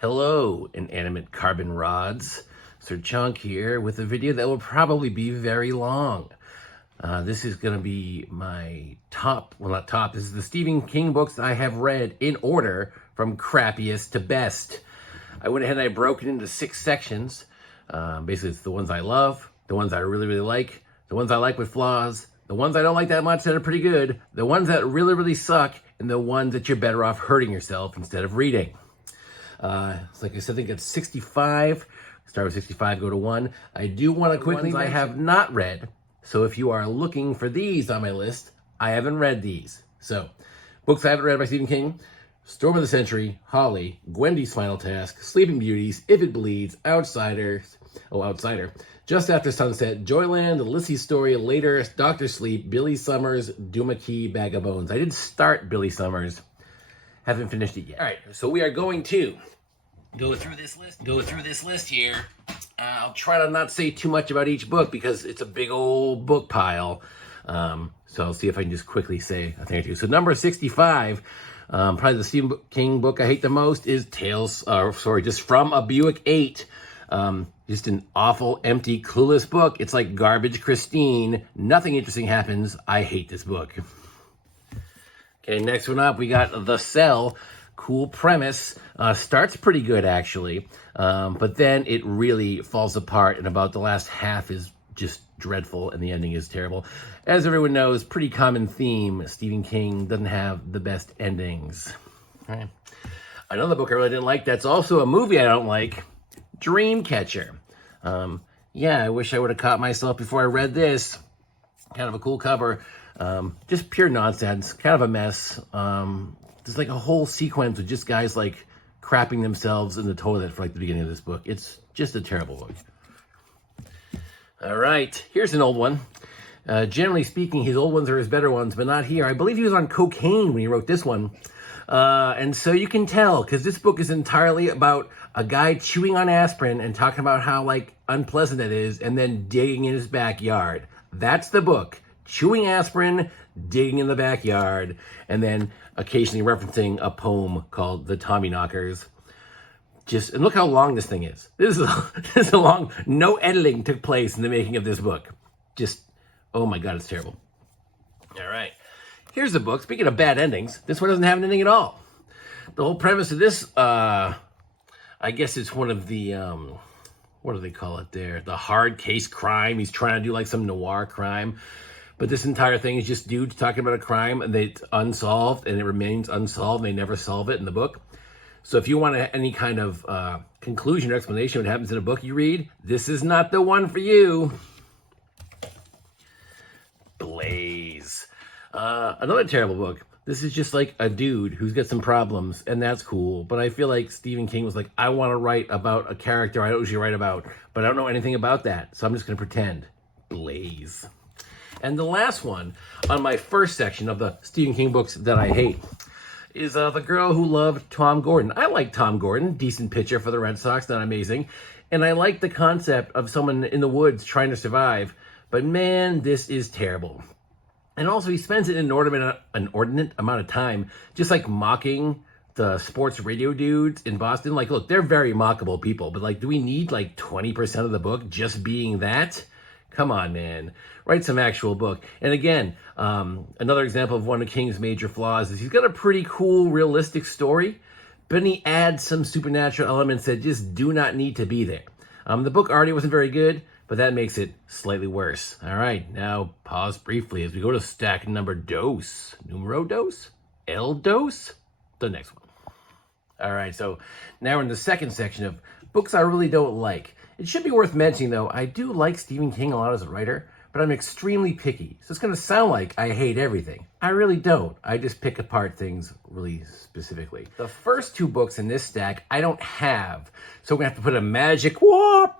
Hello, inanimate carbon rods. Sir Chonk here with a video that will probably be very long. This is going to be my top, well not top, this is the Stephen King books I have read in order from crappiest to best. I went ahead and I broke it into 6 sections. Basically it's the ones I love, the ones I really like, the ones I like with flaws, the ones I don't like that much that are pretty good, the ones that really suck, and the ones that you're better off hurting yourself instead of reading. Like I said, I think it's 65. Start with 65, go to 1. I do want to quickly mention I have not read. So if you are looking for these on my list, I haven't read these. So, books I haven't read by Stephen King: Storm of the Century, Holly, Gwendy's Final Task, Sleeping Beauties, If It Bleeds, Outsider, Just After Sunset, Joyland, Lissy's Story, Later, Dr. Sleep, Billy Summers, Doomakey, Bag of Bones. I did start Billy Summers. Haven't finished it yet. All right, so we are going to go through this list here. I'll try to not say too much about each book because it's a big old book pile. So I'll see if I can just quickly say a thing or two. So number 65, probably the Stephen King book I hate the most is Just From a Buick 8. Just an awful, empty, clueless book. It's like Garbage Christine. Nothing interesting happens. I hate this book. Okay, next one up, we got The Cell. Cool premise. Starts pretty good, actually. But then it really falls apart, and about the last half is just dreadful, and the ending is terrible. As everyone knows, pretty common theme. Stephen King doesn't have the best endings. Okay. Another book I really didn't like, that's also a movie I don't like, Dreamcatcher. Yeah, I wish I would have caught myself before I read this. Kind of a cool cover. Just pure nonsense, kind of a mess. There's like a whole sequence of just guys like crapping themselves in the toilet for like the beginning of this book. It's just a terrible book. All right, here's an old one. Generally speaking, his old ones are his better ones, but not here. I believe he was on cocaine when he wrote this one. And so you can tell, because this book is entirely about a guy chewing on aspirin and talking about how like unpleasant it is, and then digging in his backyard. That's the book. Chewing aspirin, digging in the backyard, and then occasionally referencing a poem called The Tommyknockers. And look how long this thing is. This is a long, no editing took place in the making of this book. Oh my God, it's terrible. All right, here's the book. Speaking of bad endings, this one doesn't have an ending at all. The whole premise of this, I guess it's one of the, what do they call it there? The hard case crime. He's trying to do like some noir crime. But this entire thing is just dudes talking about a crime and it's unsolved and it remains unsolved. They never solve it in the book. So if you want any kind of conclusion or explanation of what happens in a book you read, this is not the one for you. Blaze. Another terrible book. This is just like a dude who's got some problems, and that's cool. But I feel like Stephen King was like, I want to write about a character I don't usually write about, but I don't know anything about that. So I'm just going to pretend. Blaze. And the last one on my first section of the Stephen King books that I hate is The Girl Who Loved Tom Gordon. I like Tom Gordon, decent pitcher for the Red Sox, not amazing. And I like the concept of someone in the woods trying to survive. But man, this is terrible. And also he spends an inordinate amount of time just like mocking the sports radio dudes in Boston. Like, look, they're very mockable people, but like, do we need like 20% of the book just being that? Come on, man. Write some actual book. And again, another example of one of King's major flaws is he's got a pretty cool, realistic story, but then he adds some supernatural elements that just do not need to be there. The book already wasn't very good, but that makes it slightly worse. All right, now pause briefly as we go to stack numero dos, el dos, the next one. All right, so now we're in the second section of books I really don't like. It should be worth mentioning, though, I do like Stephen King a lot as a writer, but I'm extremely picky. So it's going to sound like I hate everything. I really don't. I just pick apart things really specifically. The first 2 books in this stack I don't have, so we're going to have to put a magic whoop.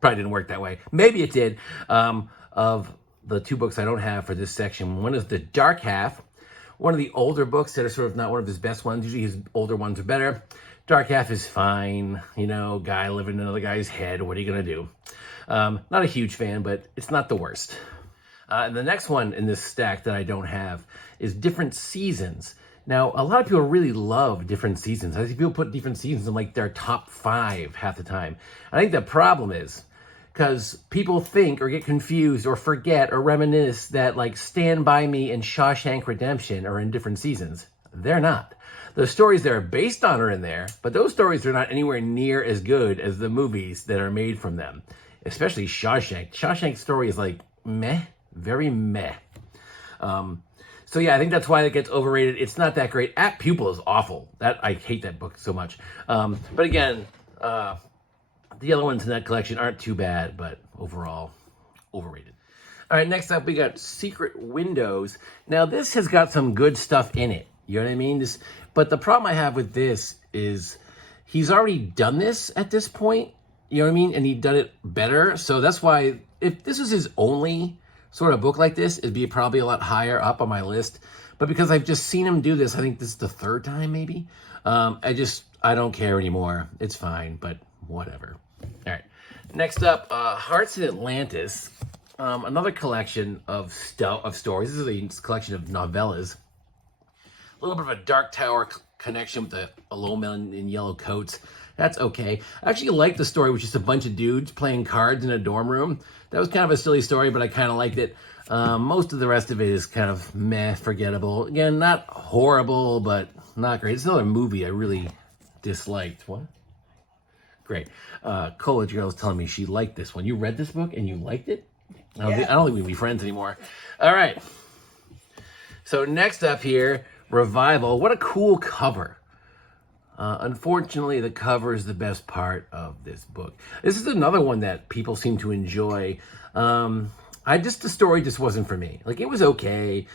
Probably didn't work that way. Maybe it did. Of the 2 books I don't have for this section, one is The Dark Half, one of the older books that are sort of not one of his best ones. Usually his older ones are better. Dark Half is fine, you know, guy living in another guy's head. What are you going to do? Not a huge fan, but it's not the worst. And the next one in this stack that I don't have is Different Seasons. Now, a lot of people really love different seasons. I see people put different seasons in like their top 5 half the time. I think the problem is because people think or get confused or forget or reminisce that like Stand By Me and Shawshank Redemption are in different seasons. They're not. The stories they're based on are in there, but those stories are not anywhere near as good as the movies that are made from them, especially Shawshank. Shawshank's story is like meh, very meh. So yeah, I think that's why it gets overrated. It's not that great. At Pupil is awful. I hate that book so much. But again, the other ones in that collection aren't too bad, but overall, overrated. All right, next up we got Secret Windows. Now this has got some good stuff in it. You know what I mean? But the problem I have with this is he's already done this at this point. You know what I mean? And he'd done it better. So that's why if this was his only sort of book like this, it'd be probably a lot higher up on my list. But because I've just seen him do this, I think this is the 3rd time maybe. I don't care anymore. It's fine, but whatever. All right. Next up, Hearts in Atlantis. Another collection of stories. This is a collection of novellas. A little bit of a Dark Tower connection with the low men in yellow coats. That's okay. I actually like the story, which is a bunch of dudes playing cards in a dorm room. That was kind of a silly story, but I kind of liked it. Most of the rest of it is kind of meh, forgettable. Again, not horrible, but not great. It's another movie I really disliked. What? Great. Coleridge Girl is telling me she liked this one. You read this book and you liked it? I don't think we can be friends anymore. All right. So next up here, Revival. What a cool cover. Unfortunately, the cover is the best part of this book. This is another one that people seem to enjoy. The story just wasn't for me. Like, it was okay.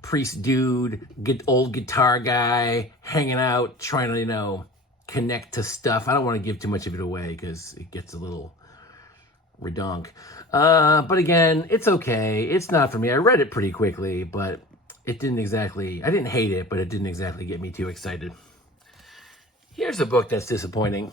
Priest dude, old guitar guy, hanging out, trying to, connect to stuff. I don't want to give too much of it away because it gets a little redonk. But again, it's okay. It's not for me. I read it pretty quickly, but it didn't exactly, I didn't hate it, but it didn't exactly get me too excited. Here's a book that's disappointing.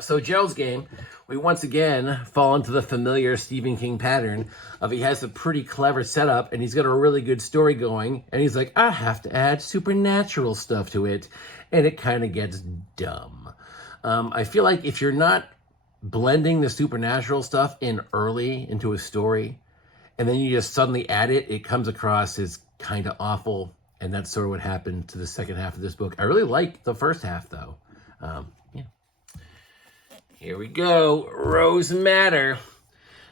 So Gerald's Game, we once again fall into the familiar Stephen King pattern of he has a pretty clever setup and he's got a really good story going and he's like, I have to add supernatural stuff to it, and it kind of gets dumb. I feel like if you're not blending the supernatural stuff in early into a story and then you just suddenly add it, it comes across as kind of awful. And that's sort of what happened to the second half of this book. I really liked the first half, though. Yeah. Here we go. Rose Matter.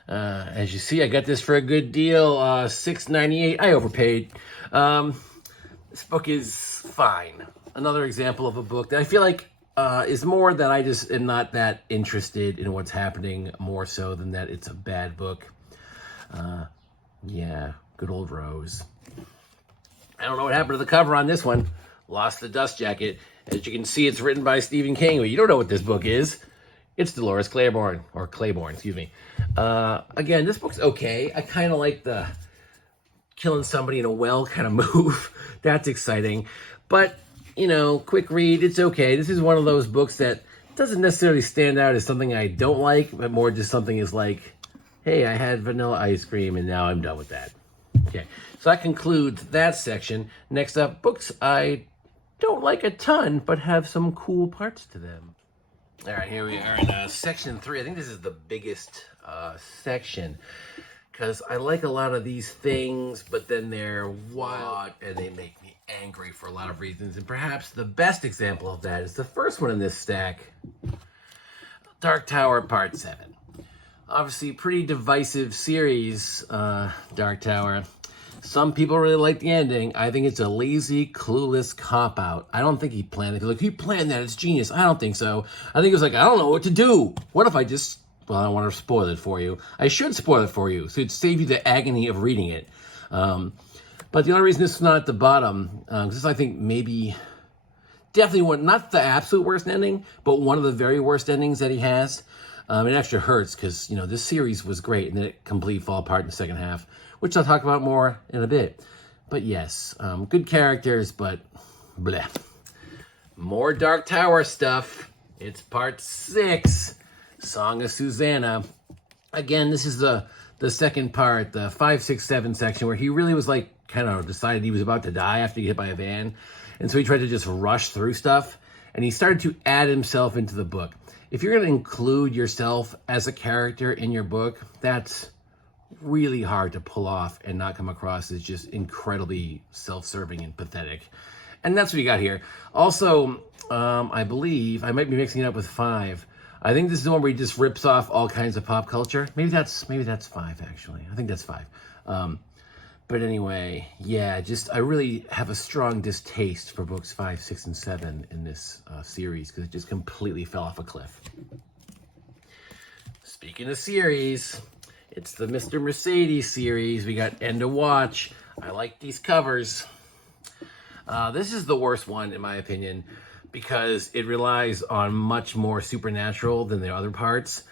As you see, I got this for a good deal. $6.98. I overpaid. This book is fine. Another example of a book that I feel like is more that I just am not that interested in what's happening, more so than that it's a bad book. Yeah, good old Rose. I don't know what happened to the cover on this one. Lost the dust jacket. As you can see, it's written by Stephen King, but you don't know what this book is. It's Dolores Claiborne, or Claiborne, excuse me. Again, this book's okay. I kind of like the killing somebody in a well kind of move. That's exciting. But, quick read, it's okay. This is one of those books that doesn't necessarily stand out as something I don't like, but more just something is like, hey, I had vanilla ice cream and now I'm done with that. Okay, so that concludes that section. Next up, books I don't like a ton, but have some cool parts to them. All right, here we are in section 3. I think this is the biggest section because I like a lot of these things, but then they're wild and they make me angry for a lot of reasons. And perhaps the best example of that is the first one in this stack, Dark Tower Part 7. Obviously, pretty divisive series, Dark Tower. Some people really like the ending. I think it's a lazy, clueless cop-out. I don't think he planned it. Like, he planned that. It's genius. I don't think so. I think it was like, I don't know what to do. What if I just... Well, I don't want to spoil it for you. I should spoil it for you, so it'd save you the agony of reading it. But the only reason this is not at the bottom, because this, I think, maybe... Definitely one, not the absolute worst ending, but one of the very worst endings that he has. It actually hurts because, this series was great and then it completely fall apart in the second half, which I'll talk about more in a bit. But yes, good characters, but bleh. More Dark Tower stuff. It's part 6, Song of Susanna. Again, this is the the second part, the 5, 6, 7 section, where he really was like, kind of decided he was about to die after he get hit by a van. And so he tried to just rush through stuff. And he started to add himself into the book. If you're going to include yourself as a character in your book, that's really hard to pull off and not come across as just incredibly self-serving and pathetic. And that's what you got here. Also, I believe, I might be mixing it up with 5. I think this is the one where he just rips off all kinds of pop culture. Maybe that's 5, actually. I think that's 5. But anyway, yeah, I really have a strong distaste for books 5, 6, and 7 in this series because it just completely fell off a cliff. Speaking of series, it's the Mr. Mercedes series. We got End of Watch. I like these covers. This is the worst one, in my opinion, because it relies on much more supernatural than the other parts.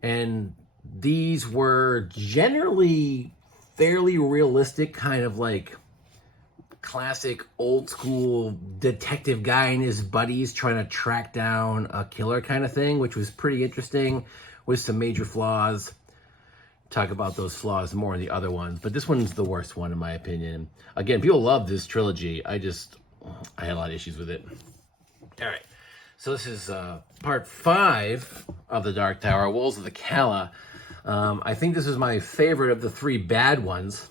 And these were generally fairly realistic, kind of like classic old school detective guy and his buddies trying to track down a killer kind of thing, which was pretty interesting with some major flaws. Talk about those flaws more in the other ones, but this one's the worst one in my opinion. Again, people love this trilogy. I had a lot of issues with it. All right, so this is part 5 of the Dark Tower, Wolves of the Calla. I think this is my favorite of the 3 bad ones.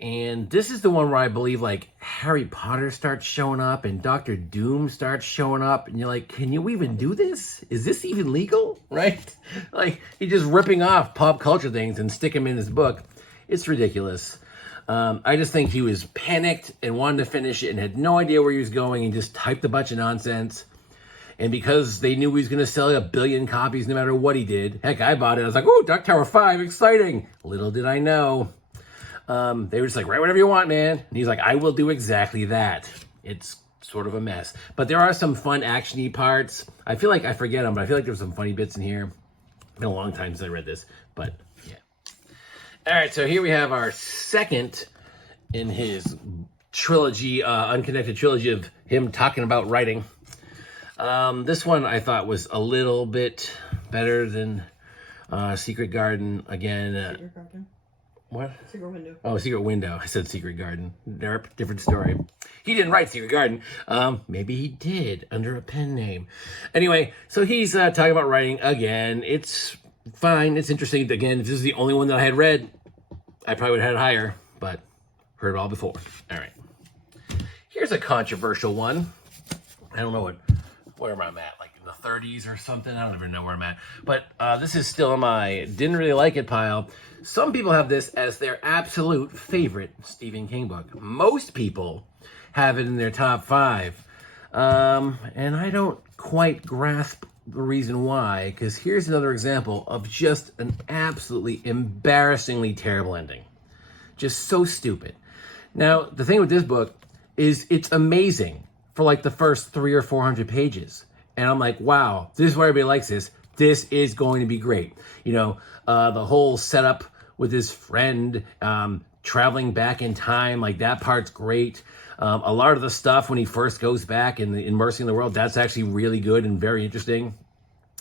And this is the one where I believe like Harry Potter starts showing up and Doctor Doom starts showing up. And you're like, can you even do this? Is this even legal? Right? Like he's just ripping off pop culture things and stick them in his book. It's ridiculous. I just think he was panicked and wanted to finish it and had no idea where he was going and just typed a bunch of nonsense. And because they knew he was going to sell 1 billion copies no matter what he did, heck, I bought it. I was like, oh, Dark Tower 5, exciting. Little did I know. They were just like, write whatever you want, man. And he's like, I will do exactly that. It's sort of a mess. But there are some fun action-y parts. I feel like I forget them, but I feel like there's some funny bits in here. It's been a long time since I read this, but yeah. All right, so here we have our second in his trilogy, unconnected trilogy of him talking about writing. This one I thought was a little bit better than Secret Garden. Again, Secret Garden? What? Secret Window. Oh, Secret Window. I said Secret Garden. Derp, different story. He didn't write Secret Garden. Maybe he did under a pen name. Anyway, so he's talking about writing again. It's fine. It's interesting. Again, if this is the only one that I had read, I probably would have had it higher, but heard it all before. All right. Here's a controversial one. I don't know where am I at? Like in the 30s or something? I don't even know where I'm at. But this is still in my didn't really like it pile. Some people have this as their absolute favorite Stephen King book. Most people have it in their top 5. And I don't quite grasp the reason why, because here's another example of just an absolutely embarrassingly terrible ending. Just so stupid. Now, the thing with this book is it's amazing for like the first 300 or 400 pages. And I'm like, wow, this is why everybody likes this. This is going to be great. You know, the whole setup with his friend traveling back in time, like that part's great. A lot of the stuff when he first goes back and immersing the world, that's actually really good and very interesting.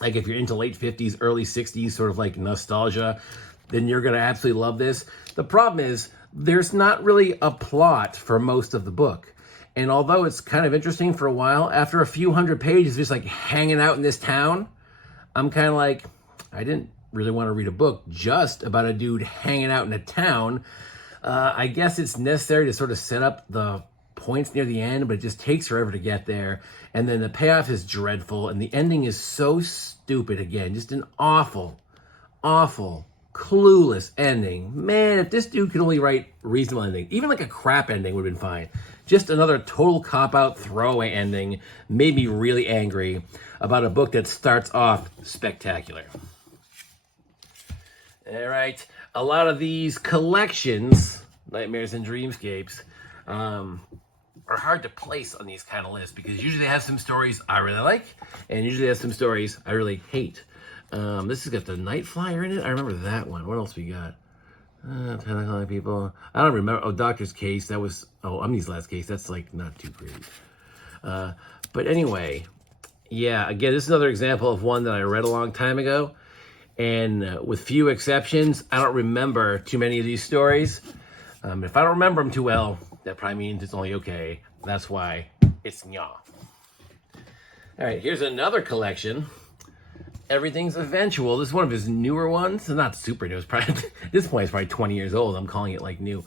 Like if you're into late 50s, early 60s, sort of like nostalgia, then you're going to absolutely love this. The problem is there's not really a plot for most of the book. And although it's kind of interesting for a while, after a few hundred pages, just like hanging out in this town, I'm kind of like, I didn't really want to read a book just about a dude hanging out in a town. I guess it's necessary to sort of set up the points near the end, but it just takes forever to get there. And then the payoff is dreadful, and the ending is so stupid again. Just an awful, awful, clueless ending. Man, if this dude could only write reasonable ending, even like a crap ending would have been fine. Just another total cop-out throwaway ending made me really angry about a book that starts off spectacular. All right, a lot of these collections, Nightmares and Dreamscapes, are hard to place on these kind of lists because usually they have some stories I really like, and usually they have some stories I really hate. This has got the Night Flyer in it. I remember that one. What else we got? 10 people. I don't remember. Oh, Doctor's Case. That was, Omni's Last Case. That's like not too great. But anyway, yeah, again, this is another example of one that I read a long time ago. And with few exceptions, I don't remember too many of these stories. If I don't remember them too well, that probably means it's only okay. That's why it's nya. All right, here's another collection. Everything's Eventual. This is one of his newer ones. It's not super new. It's probably, at this point, it's probably 20 years old. I'm calling it like new.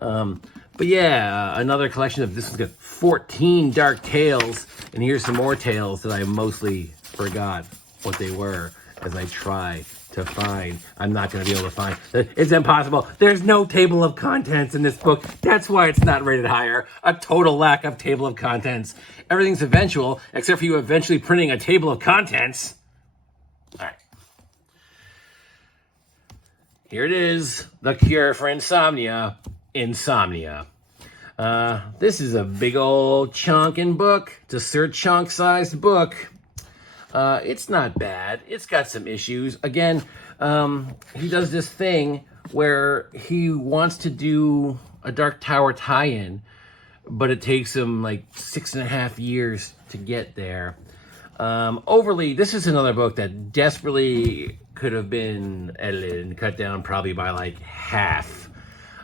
But yeah, another collection of, this has got 14 dark tales. And here's some more tales that I mostly forgot what they were as I try to find. I'm not going to be able to find. It's impossible. There's no table of contents in this book. That's why it's not rated higher. A total lack of table of contents. Everything's eventual, except for you eventually printing a table of contents. All right. Here it is. The Cure for Insomnia. Insomnia. This is a big old chonkin' book. It's a Sir Chonk sized book. It's not bad. It's got some issues. Again, he does this thing where he wants to do a Dark Tower tie-in, but it takes him like 6.5 years to get there. Overly, this is another book that desperately could have been edited and cut down probably by like half.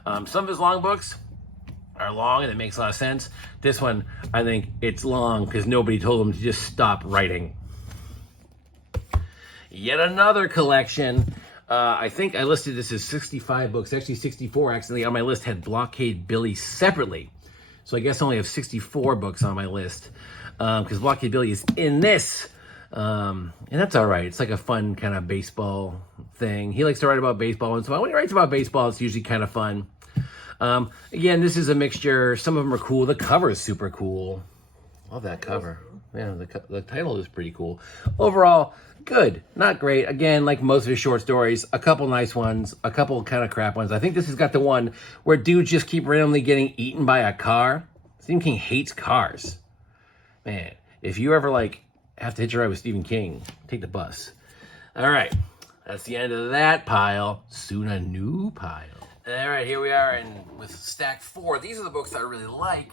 Some of his long books are long and it makes a lot of sense. This one, I think it's long because nobody told him to just stop writing. Yet another collection. I think I listed this as 65 books. Actually, 64 accidentally on my list had Blockade Billy separately. So I guess I only have 64 books on my list because Blockade Billy is in this. And that's all right. It's like a fun kind of baseball thing. He likes to write about baseball. And so when he writes about baseball, it's usually kind of fun. Again, this is a mixture. Some of them are cool. The cover is super cool. Love that cover. Yeah, the title is pretty cool. Overall, good. Not great. Again, like most of his short stories, a couple nice ones, a couple kind of crap ones. I think this has got the one where dudes just keep randomly getting eaten by a car. Stephen King hates cars. Man, if you ever like have to hitch a ride with Stephen King, take the bus. All right, that's the end of that pile. Soon a new pile. All right, here we are with stack 4. These are the books that I really like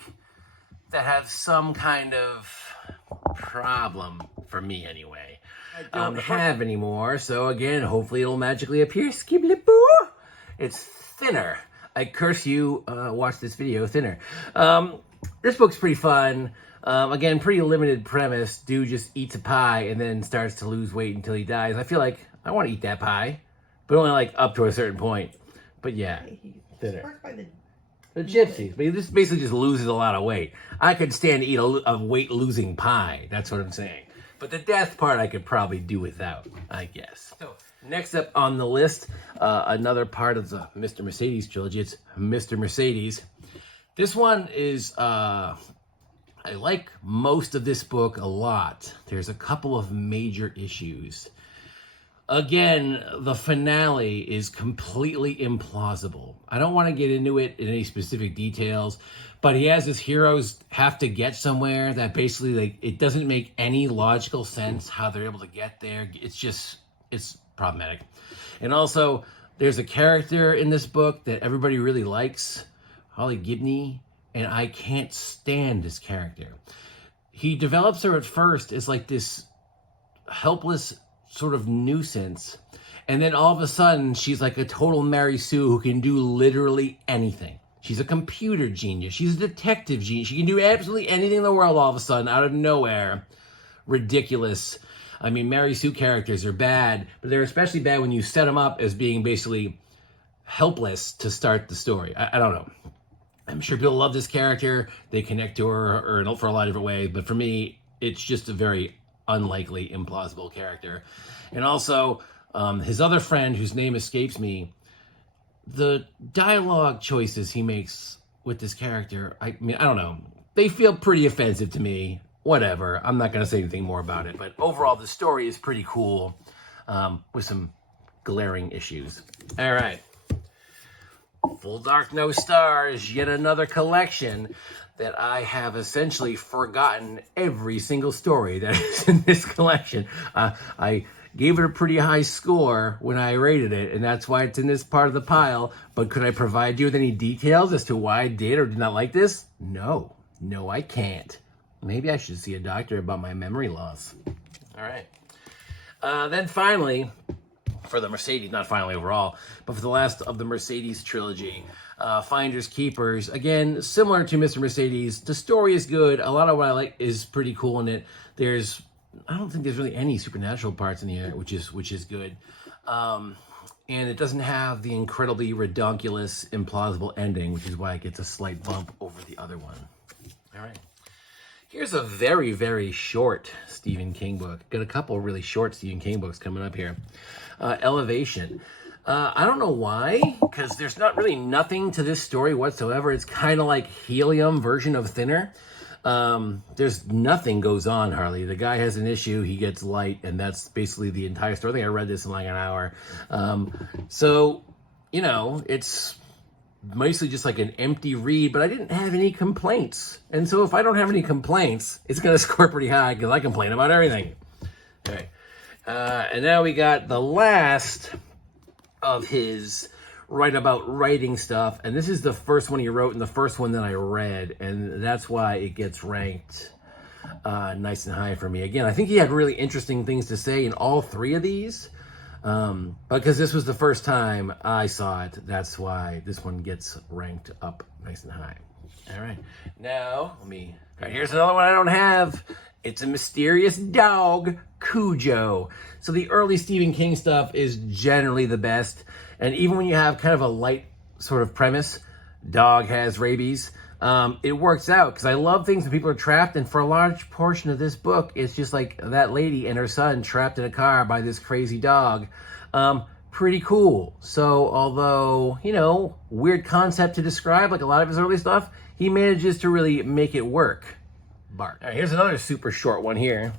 that have some kind of problem for me anyway. I don't have anymore, so again, hopefully it'll magically appear. Skibbly-boo! It's Thinner. I curse you, watch this video, Thinner. This book's pretty fun. Again, pretty limited premise. Dude just eats a pie and then starts to lose weight until he dies. I feel like I want to eat that pie, but only like up to a certain point. But yeah, Thinner. The gypsies. But he just basically just loses a lot of weight. I could stand to eat a weight-losing pie. That's what I'm saying. But the death part I could probably do without, I guess. So next up on the list, another part of the Mr. Mercedes trilogy. It's Mr. Mercedes. This one is, I like most of this book a lot. There's a couple of major issues. Again, the finale is completely implausible. I don't want to get into it in any specific details, but he has his heroes have to get somewhere that basically, like, it doesn't make any logical sense how they're able to get there. It's problematic. And also, there's a character in this book that everybody really likes, Holly Gibney, and I can't stand this character. He develops her at first as like this helpless sort of nuisance, and then all of a sudden she's like a total Mary Sue who can do literally anything. She's a computer genius. She's a detective genius. She can do absolutely anything in the world all of a sudden out of nowhere. Ridiculous. I mean, Mary Sue characters are bad, but they're especially bad when you set them up as being basically helpless to start the story. I don't know. I'm sure people love this character. They connect to her or for a lot of different ways, but for me, it's just a very unlikely, implausible character. And also, his other friend, whose name escapes me, the dialogue choices he makes with this character, I mean, I don't know. They feel pretty offensive to me. Whatever. I'm not going to say anything more about it. But overall, the story is pretty cool with some glaring issues. All right. Full Dark No Stars, yet another collection that I have essentially forgotten every single story that is in this collection. I gave it a pretty high score when I rated it, and that's why it's in this part of the pile. But could I provide you with any details as to why I did or did not like this? No, I can't. Maybe I should see a doctor about my memory loss. All right. Then finally, for the Mercedes, not finally overall, but for the last of the Mercedes trilogy. Finders Keepers, again, similar to Mr. Mercedes. The story is good. A lot of what I like is pretty cool in it. I don't think there's really any supernatural parts in here, which is good. And it doesn't have the incredibly redonkulous, implausible ending, which is why it gets a slight bump over the other one. All right. Here's a very, very short Stephen King book. Got a couple really short Stephen King books coming up here. Elevation. I don't know why, because there's not really nothing to this story whatsoever. It's kind of like Helium version of Thinner. There's nothing goes on hardly. The guy has an issue, he gets light, and that's basically the entire story. I think I read this in like an hour. So, you know, it's mostly just like an empty read, but I didn't have any complaints. And so if I don't have any complaints, it's going to score pretty high because I complain about everything. All right. And now we got the last of his write about writing stuff, and this is the first one he wrote and the first one that I read, and that's why it gets ranked nice and high for me. Again, I think he had really interesting things to say in all three of these, because this was the first time I saw it. That's why this one gets ranked up nice and high. All right, now here's another one I don't have. It's a mysterious dog, Cujo. So the early Stephen King stuff is generally the best. And even when you have kind of a light sort of premise, dog has rabies, it works out. Because I love things when people are trapped. And for a large portion of this book, it's just like that lady and her son trapped in a car by this crazy dog. Pretty cool. So although, you know, weird concept to describe, like a lot of his early stuff, he manages to really make it work. Bart. All right, here's another super short one here.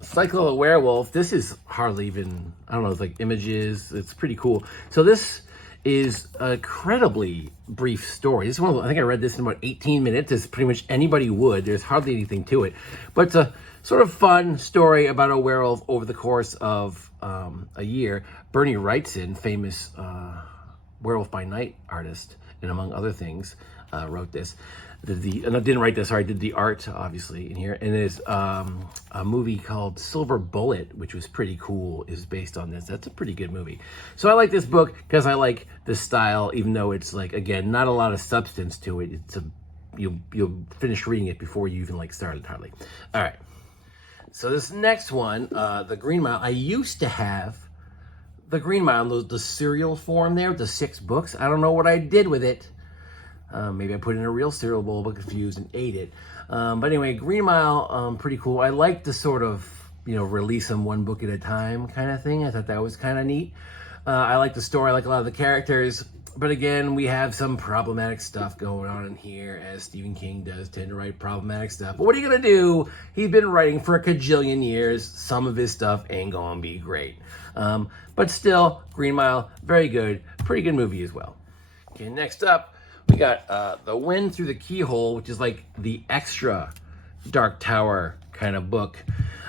Cycle of a Werewolf. This is hardly even, I don't know, it's like images. It's pretty cool. So this is an incredibly brief story. This one, I think I read this in about 18 minutes, as pretty much anybody would. There's hardly anything to it. But it's a sort of fun story about a werewolf over the course of a year. Bernie Wrightson, famous Werewolf by Night artist, and among other things, wrote this. Didn't write this, sorry, did the art, obviously, in here. And there's a movie called Silver Bullet, which was pretty cool, is based on this. That's a pretty good movie. So I like this book because I like the style, even though it's like, again, not a lot of substance to it. It's you'll finish reading it before you even like started hardly. All right. So this next one, The Green Mile, I used to have The Green Mile, the serial form there, the 6 books. I don't know what I did with it. Maybe I put it in a real cereal bowl, but confused and ate it. But anyway, Green Mile, pretty cool. I like the sort of, you know, release them one book at a time kind of thing. I thought that was kind of neat. I like the story. I like a lot of the characters. But again, we have some problematic stuff going on in here, as Stephen King does tend to write problematic stuff. But what are you going to do? He's been writing for a cajillion years. Some of his stuff ain't going to be great. But still, Green Mile, very good. Pretty good movie as well. Okay, next up, we got The Wind Through the Keyhole, which is like the extra Dark Tower kind of book.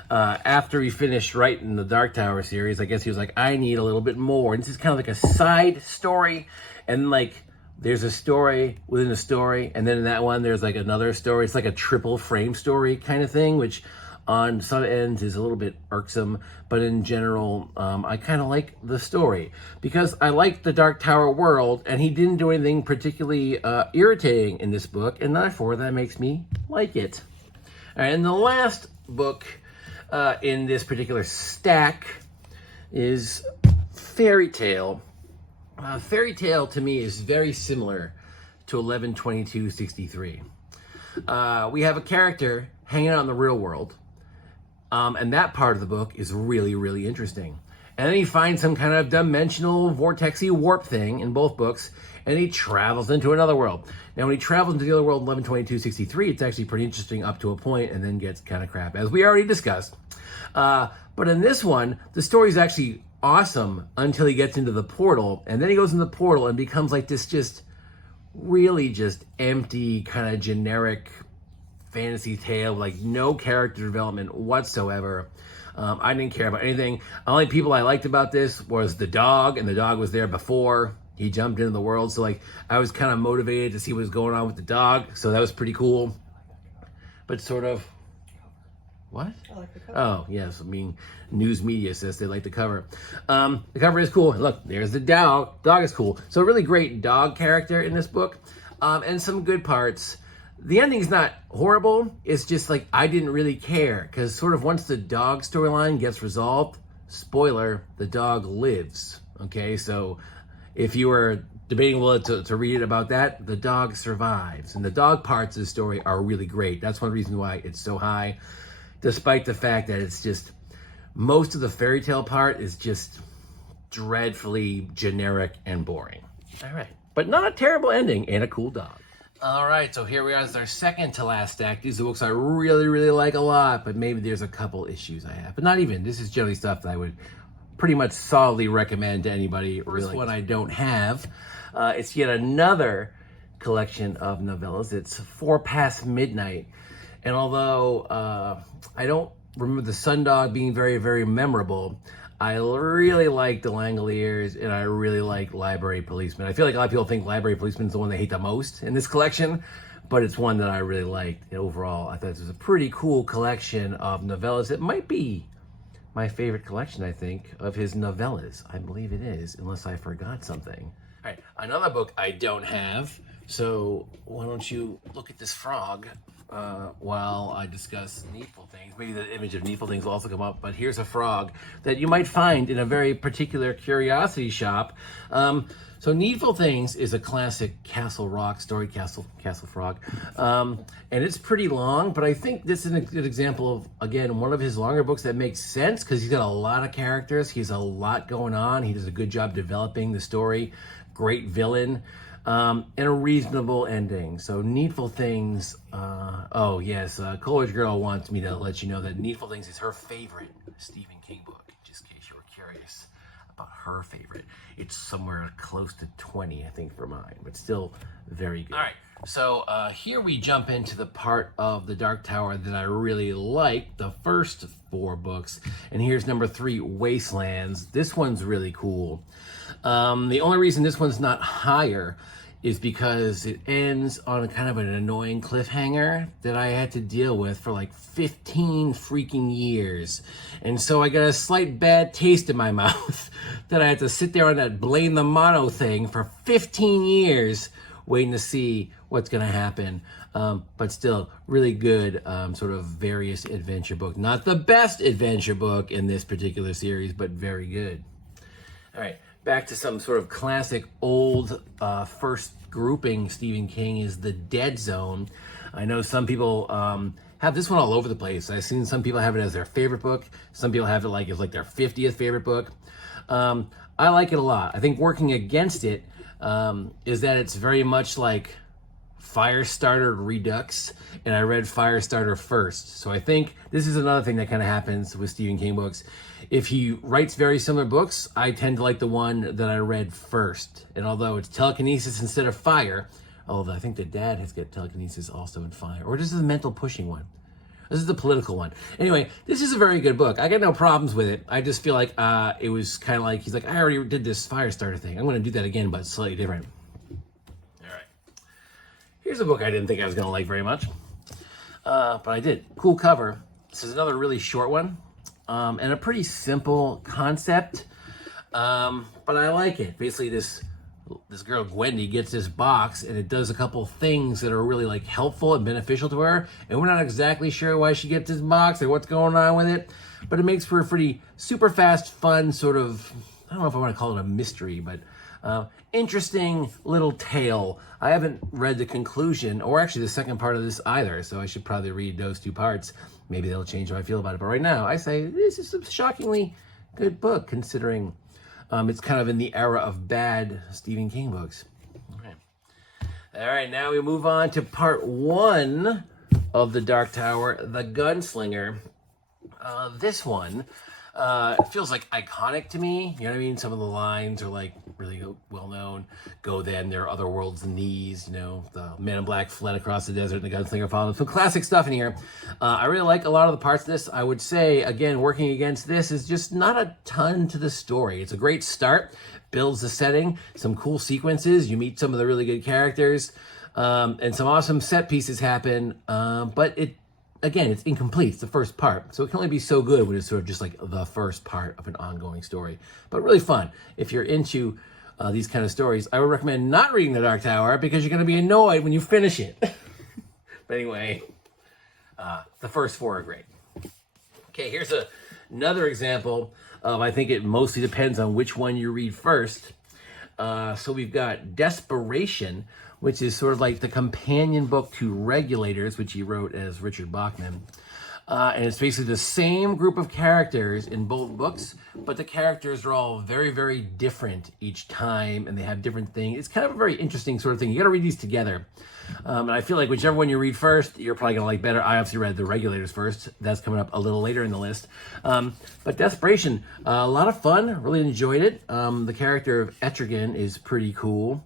After he finished writing the Dark Tower series, I guess he was like, I need a little bit more. And this is kind of like a side story. And like, there's a story within a story. And then in that one, there's like another story. It's like a triple frame story kind of thing, which on some ends is a little bit irksome. But in general, I kind of like the story because I like the Dark Tower world, and he didn't do anything particularly irritating in this book. And therefore, that makes me like it. All right, and the last book in this particular stack is Fairy Tale. Fairy Tale to me is very similar to 11/22/63. We have a character hanging out in the real world, and that part of the book is really, really interesting. And then he finds some kind of dimensional vortexy warp thing in both books, and he travels into another world. Now, when he travels into the other world in 11/22/63, it's actually pretty interesting up to a point, and then gets kind of crap, as we already discussed. But in this one, the story is actually awesome until he gets into the portal, and then he goes in the portal and becomes like this just really just empty kind of generic fantasy tale, like no character development whatsoever. I didn't care about anything. The only people I liked about this was the dog, and the dog was there before he jumped into the world. So like I was kind of motivated to see what was going on with the dog. So that was pretty cool. But sort of What? I like the cover. Oh, yes. I mean, news media says they like the cover. The cover is cool. Look, there's the dog. Dog is cool. So a really great dog character in this book, and some good parts. The ending's not horrible. It's just like I didn't really care because sort of once the dog storyline gets resolved, spoiler, the dog lives. Okay, so if you were debating whether to read it about that, the dog survives. And the dog parts of the story are really great. That's one reason why it's so high. Despite the fact that it's just, most of the fairy tale part is just dreadfully generic and boring. All right, but not a terrible ending and a cool dog. All right, so here we are. This is our second to last stack. These are books I really, really like a lot, but maybe there's a couple issues I have. But not even. This is generally stuff that I would pretty much solidly recommend to anybody. First one I don't have. It's yet another collection of novellas. It's 4 Past Midnight. And although I don't remember the Sundog being very, very memorable, I really like The Langoliers and I really like Library Policeman. I feel like a lot of people think Library Policeman is the one they hate the most in this collection, but it's one that I really liked. And overall, I thought this was a pretty cool collection of novellas. It might be my favorite collection, I think, of his novellas. I believe it is, unless I forgot something. All right, another book I don't have. So why don't you look at this frog while I discuss Needful Things. Maybe the image of Needful Things will also come up, but here's a frog that you might find in a very particular curiosity shop. So Needful Things is a classic Castle Rock story, Castle Frog. And it's pretty long, but I think this is a good example of, again, one of his longer books that makes sense because he's got a lot of characters. He's a lot going on. He does a good job developing the story. Great villain. And a reasonable ending. So Needful Things, oh yes, Coleridge Girl wants me to let you know that Needful Things is her favorite Stephen King book, just in case you were curious about her favorite. It's somewhere close to 20, I think, for mine, but still very good. All right, so here we jump into the part of the Dark Tower that I really like, the first 4 books, and here's number 3, Wastelands. This one's really cool. The only reason this one's not higher is because it ends on a kind of an annoying cliffhanger that I had to deal with for like 15 freaking years. And so I got a slight bad taste in my mouth that I had to sit there on that blame the mono thing for 15 years waiting to see what's going to happen. But still, really good sort of various adventure book. Not the best adventure book in this particular series, but very good. All right. Back to some sort of classic old first grouping Stephen King is The Dead Zone. I know some people have this one all over the place. I've seen some people have it as their favorite book. Some people have it like as like their 50th favorite book. I like it a lot. I think working against it is that it's very much like Firestarter Redux, and I read Firestarter first. So I think this is another thing that kind of happens with Stephen King books. If he writes very similar books, I tend to like the one that I read first. And although it's telekinesis instead of fire, although I think the dad has got telekinesis also in fire, or this is the mental pushing one. This is the political one. Anyway, this is a very good book. I got no problems with it. I just feel like it was kind of like, he's like, I already did this Firestarter thing. I'm going to do that again, but slightly different. All right. Here's a book I didn't think I was going to like very much, but I did. Cool cover. This is another really short one. And a pretty simple concept, but I like it. Basically, this girl, Gwendy, gets this box, and it does a couple things that are really, like, helpful and beneficial to her, and we're not exactly sure why she gets this box and what's going on with it, but it makes for a pretty super fast, fun sort of, I don't know if I want to call it a mystery, but interesting little tale. I haven't read the conclusion, or actually the second part of this either, so I should probably read those 2 parts. Maybe they'll change how I feel about it. But right now, I say this is a shockingly good book, considering it's kind of in the era of bad Stephen King books. All right, now we move on to part 1 of The Dark Tower, The Gunslinger. This one feels like iconic to me. You know what I mean? Some of the lines are like really well known. Go then, there are other worlds than these. You know, the man in black fled across the desert and the gunslinger followed. Some classic stuff in here. I really like a lot of the parts of this. I would say, again, working against this is just not a ton to the story. It's a great start, builds the setting, some cool sequences. You meet some of the really good characters, and some awesome set pieces happen, but it again, it's incomplete. It's the first part. So it can only be so good when it's sort of just like the first part of an ongoing story. But really fun. If you're into these kind of stories, I would recommend not reading The Dark Tower because you're going to be annoyed when you finish it. But anyway, the first 4 are great. Okay, here's another example of, I think it mostly depends on which one you read first. So we've got Desperation, which is sort of like the companion book to Regulators, which he wrote as Richard Bachman. And it's basically the same group of characters in both books, but the characters are all very, very different each time, and they have different things. It's kind of a very interesting sort of thing. You got to read these together. And I feel like whichever one you read first, you're probably going to like better. I obviously read The Regulators first. That's coming up a little later in the list. But Desperation, a lot of fun. Really enjoyed it. The character of Etrigan is pretty cool.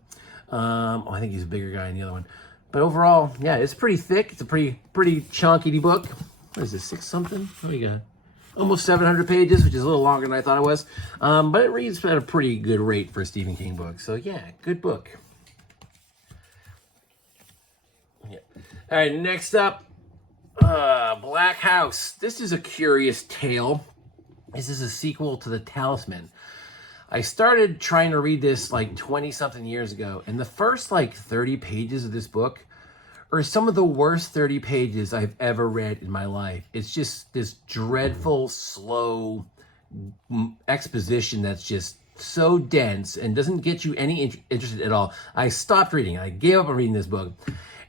I think he's a bigger guy in the other one. But overall, yeah, it's pretty thick. It's a pretty chunky book. What is this, 6 something? What do we got? Almost 700 pages, which is a little longer than I thought it was. But it reads at a pretty good rate for a Stephen King book. So yeah, good book. Yeah. All right, next up, Black House. This is a curious tale. This is a sequel to The Talisman. I started trying to read this like 20-something years ago, and the first like 30 pages of this book are some of the worst 30 pages I've ever read in my life. It's just this dreadful, slow exposition that's just so dense and doesn't get you any interested at all. I stopped reading. I gave up on reading this book.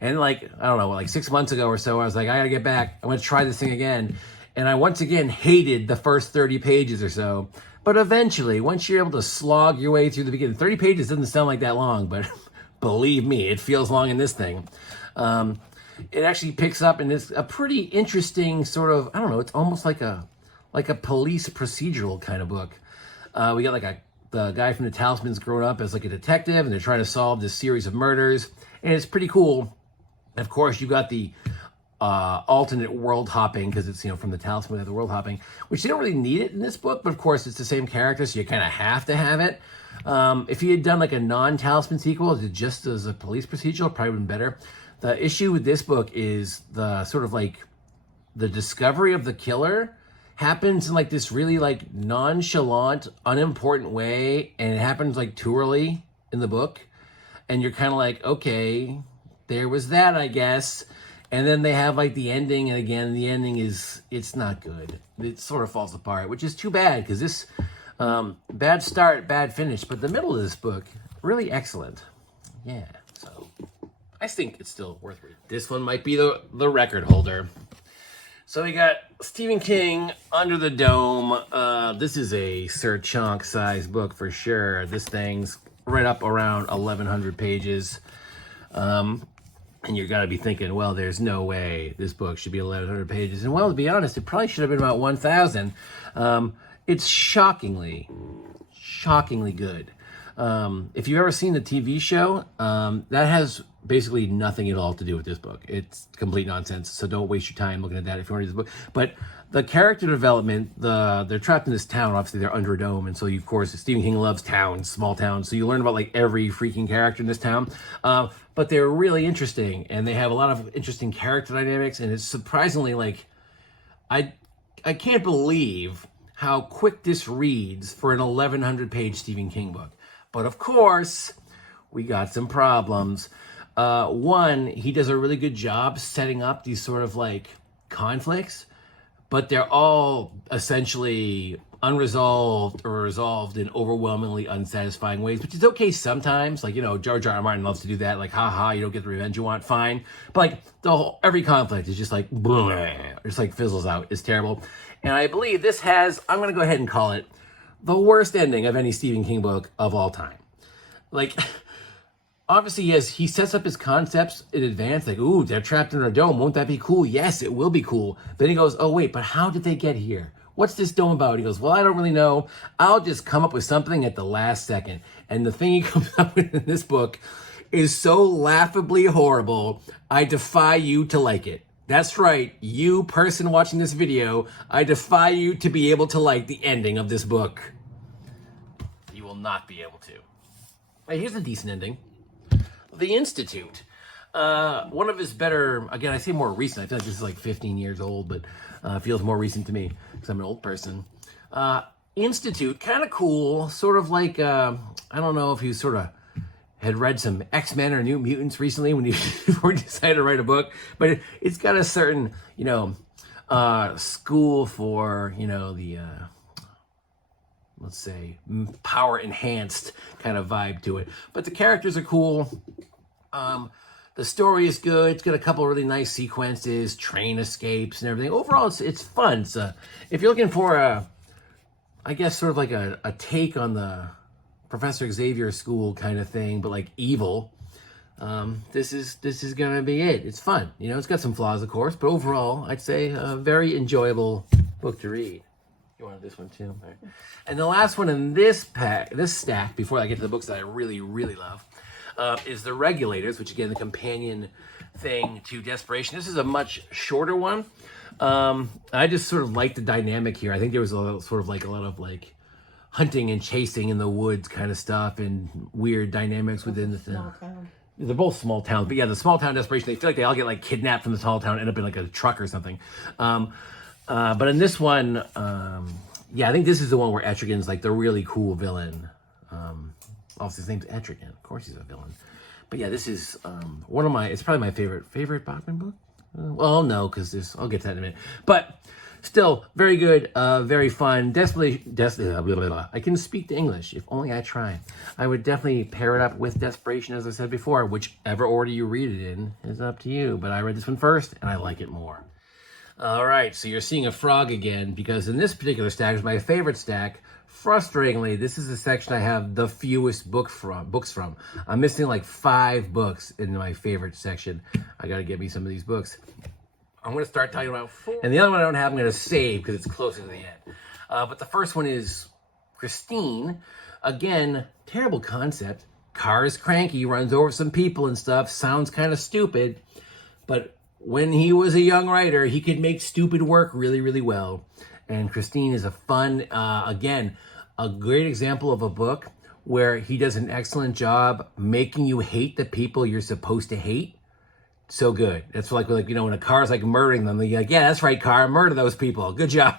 And like, I don't know, like 6 months ago or so, I was like, I gotta get back. I want to try this thing again. And I once again hated the first 30 pages or so. But eventually, once you're able to slog your way through the beginning, 30 pages doesn't sound like that long, but believe me, it feels long in this thing. It actually picks up and it's a pretty interesting sort of, I don't know, it's almost like a police procedural kind of book. We got like the guy from The Talisman's grown up as like a detective, and they're trying to solve this series of murders, and it's pretty cool. Of course, you got the alternate world hopping, because it's, from The Talisman of the world hopping, which they don't really need it in this book, but of course it's the same character, so you kind of have to have it. If he had done like a non-Talisman sequel, just as a police procedural, probably been better. The issue with this book is the sort of like the discovery of the killer happens in like this really like nonchalant, unimportant way, and it happens like too early in the book, and you're kind of like, okay, there was that, I guess. And then they have like the ending, and again, the ending it's not good. It sort of falls apart, which is too bad, because this bad start, bad finish, but the middle of this book, really excellent. Yeah, so I think it's still worth reading. This one might be the record holder. So we got Stephen King, Under the Dome. This is a Sir Chonk size book for sure. This thing's right up around 1,100 pages. And you're gotta be thinking, well, there's no way this book should be 1,100 pages. And well, to be honest, it probably should have been about 1,000. It's shockingly good. If you've ever seen the TV show, that has basically nothing at all to do with this book. It's complete nonsense, so don't waste your time looking at that if you want to read this book. But the character development, they're trapped in this town. Obviously, they're under a dome, and so of course, Stephen King loves towns, small towns, so you learn about like every freaking character in this town. But they're really interesting, and they have a lot of interesting character dynamics, and it's surprisingly like, I can't believe how quick this reads for an 1,100-page Stephen King book. But of course, we got some problems. One, he does a really good job setting up these sort of like conflicts, but they're all essentially unresolved or resolved in overwhelmingly unsatisfying ways, which is okay sometimes. Like, George R. R. Martin loves to do that. Like, haha, you don't get the revenge you want, fine. But like every conflict is just like, bleh, just like fizzles out. It's terrible. And I believe this has, I'm going to go ahead and call it the worst ending of any Stephen King book of all time. Like, obviously, he sets up his concepts in advance, like, ooh, they're trapped in a dome. Won't that be cool? Yes, it will be cool. Then he goes, oh, wait, but how did they get here? What's this dome about? He goes, well, I don't really know. I'll just come up with something at the last second. And the thing he comes up with in this book is so laughably horrible, I defy you to like it. That's right, you person watching this video, I defy you to be able to like the ending of this book. You will not be able to. Right, here's a decent ending. The Institute. One of his better, again, I say more recent. I feel like this is like 15 years old, but feels more recent to me because I'm an old person. Institute, kind of cool, sort of like, I don't know if you sort of had read some X-Men or New Mutants recently when you before you decided to write a book, but it's got a certain, school for, the, let's say, power enhanced kind of vibe to it. But the characters are cool. The story is good. It's got a couple of really nice sequences, train escapes and everything. Overall, it's fun. So if you're looking for I guess sort of like a take on the Professor Xavier school kind of thing, but like evil, this is gonna be it. It's fun. It's got some flaws, of course, but overall, I'd say a very enjoyable book to read. You wanted this one too? Right. And the last one in this stack, before I get to the books that I really, really love, is The Regulators, which again, the companion thing to Desperation. This is a much shorter one. I just sort of like the dynamic here. I think there was a lot of hunting and chasing in the woods kind of stuff and weird dynamics within the thing. They're both small towns, but yeah, the small town Desperation, they feel like they all get kidnapped from the small town and end up in a truck or something. But in this one, yeah, I think this is the one where Etrigan's the really cool villain. Obviously his name's Etrigan. Of course he's a villain. But yeah, this is it's probably my favorite Bachman book. Well, no, because I'll get to that in a minute. But still, very good, very fun. I can speak to English, if only I try. I would definitely pair it up with Desperation, as I said before. Whichever order you read it in is up to you. But I read this one first, and I like it more. All right, so you're seeing a frog again, because in this particular stack is my favorite stack. Frustratingly, this is the section I have the fewest books from. I'm missing 5 books in my favorite section. I got to get me some of these books. I'm going to start talking about 4. And the other one I don't have, I'm going to save because it's closer to the end. But the first one is Christine. Again, terrible concept. Car is cranky, runs over some people and stuff. Sounds kind of stupid. But when he was a young writer, he could make stupid work really, really well. And Christine is a fun, again, a great example of a book where he does an excellent job making you hate the people you're supposed to hate. So good. That's when a car's murdering them, you're like, yeah, that's right, car, murder those people. Good job.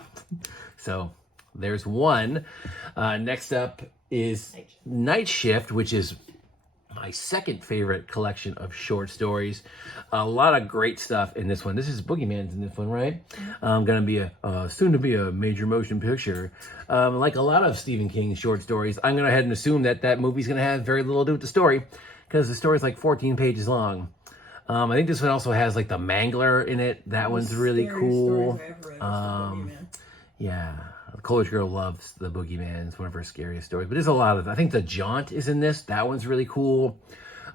So there's one. Next up is Night Shift, which is my second favorite collection of short stories. A lot of great stuff in this one. This is Boogeyman's in this one, right? Gonna be soon to be a major motion picture. Like a lot of Stephen King short stories, I'm gonna go ahead and assume that movie's gonna have very little to do with the story, because the story's 14 pages long. I think this one also has the Mangler in it. That one's really cool. Yeah. Coleridge Girl loves the Boogeyman. It's one of her scariest stories. But there's a lot of, I think The Jaunt is in this. That one's really cool.